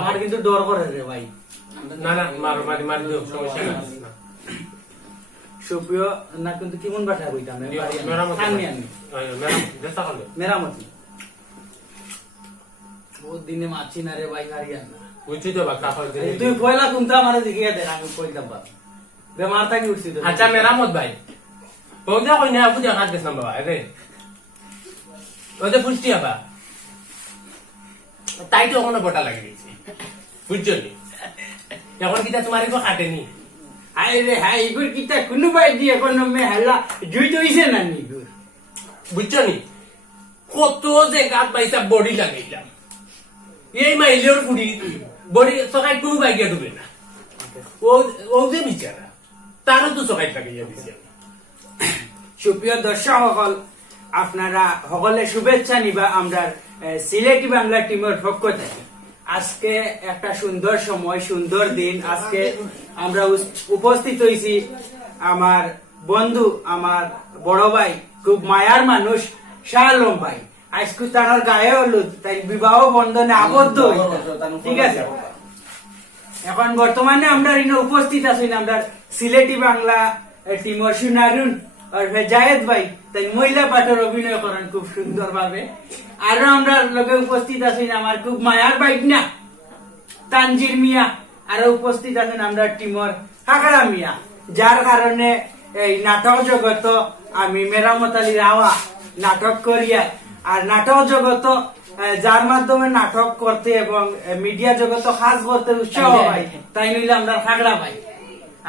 আমার কিন্তু ডর করে রে ভাই। না না মারো মারি মারি দিও সমস্যা না। সুপ্রিয় না কিন্তু কেমন বাটা কইতাম মেরামতি বহুত দিনে মাছি না রে ভাই হারিয়ান না বুঝছি তো বা কাফার দিন তুই পয়লা কোনটা আমারে দেখিয়ে দে আমি কইতাম বা বেমার থাকি উঠছি তো। আচ্ছা মেরামত ভাই পৌঁছা কই না বুঝা কাট দেছ না বাবা রে ওতে পুষ্টি আবা তাই তো ওখানে বটা লাগিয়ে দিয়েছি বুঝছো নি এখন কিটা তোমার কো কাটেনি হাই রে হাই ইগুর কিতা কোনো বাই দিয়ে কোনো মে হালা জুই দইছে না নি ইগুর বুঝছো নি কত যে গাত পাইছা বডি লাগাইলাম এই মাইলের পুরি বডি সকাই কোনো বাইকে ডুবে না ও ও যে বিচারা তারও তো সকাই লাগাইয়া দিছে। সুপ্রিয় দর্শক সকল আপনারা সকলে শুভেচ্ছা নিবা আমরা সিলেটি বাংলা টিমের পক্ষ থেকে। আজকে একটা সুন্দর সময় সুন্দর দিন আজকে আমরা উপস্থিত হয়েছি আমার বন্ধু আমার বড় ভাই খুব মায়ার মানুষ শাহ আলম ভাই আজকে তার গায়ে হলুদ তাই বিবাহ বন্ধনে আবদ্ধ ঠিক আছে। এখন বর্তমানে আমরা উপস্থিত আছি আমরা সিলেটি বাংলা টিমের সুনারুন আর জায়েদ ভাই তাই মহিলা পাঠের অভিনয় করেন খুব সুন্দর ভাবে। আরো আমরা লোকে উপস্থিত আছেন আমার খুব মায়ার বাইক না তানজির মিয়া আরো উপস্থিত আছেন আমরা টিমর কাকারা মিয়া যার কারণে এই নাটক জগত আমি মেরামত আলী রাওয়া নাটক করিয়া আর নাটক জগত যার মাধ্যমে নাটক করতে এবং মিডিয়া জগত খাস করতে উৎসাহ পাই তাই নইলে আমরা খাগড়া ভাই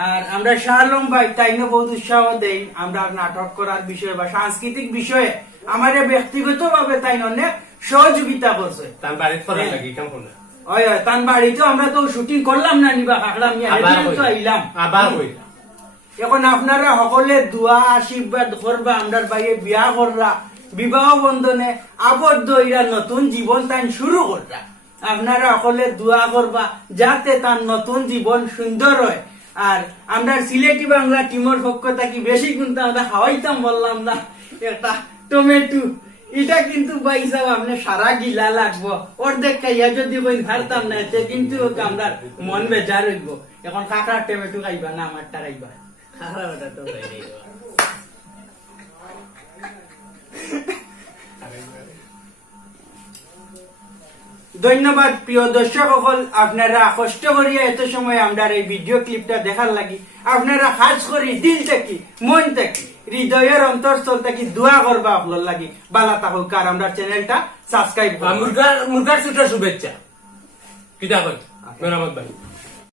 আর আমরা শাহ আলম ভাই তাই না বহুত উৎসাহ দেই আমরা নাটক করার বিষয়ে বা সাংস্কৃতিক বিষয়ে আমাদের ব্যক্তিগত ভাবে তাই অনেক সহযোগিতা করছে। তার বাড়িতে করা লাগি কেমন না ওই তার বাড়িতে আমরা তো শুটিং করলাম না নিবা কাকড়া মিয়া তো আইলাম আবার হইলাম। এখন আপনারা সকলে দোয়া আশীর্বাদ করবা আমরা ভাইয়ে বিয়া কররা বিবাহ বন্ধনে আবদ্ধ হইরা নতুন জীবন তাই শুরু কররা আপনারা সকলে দোয়া করবা যাতে তার নতুন জীবন সুন্দর হয়। আর আমরা সিলেটি বাংলা টিমের পক্ষ থেকে বেশি কিন্তু আমরা খাওয়াইতাম বললাম না একটা টমেটো এটা কিন্তু ভাই সাহেব আপনি সারা গিলা লাগবো অর্ধেক খাইয়া যদি কই হারতাম না এতে কিন্তু আমরা মন বেজার হইব। এখন কাঁকড়া টমেটো খাইবা না আমারটা খাইবা ওটা তো ধন্যবাদ প্রিয় দর্শক সকল আপনারা কষ্ট করিয়া এত সময় আমরা এই ভিডিও ক্লিপটা দেখার লাগি আপনারা খাস করি দিল থেকে মন থেকে হৃদয়ের অন্তরস্থল থেকে দোয়া করবা আপনার লাগি বালা থাকুক আর আমরা চ্যানেলটা সাবস্ক্রাইব মুরগার ছোট শুভেচ্ছা কিতা কই মেরামত ভাই।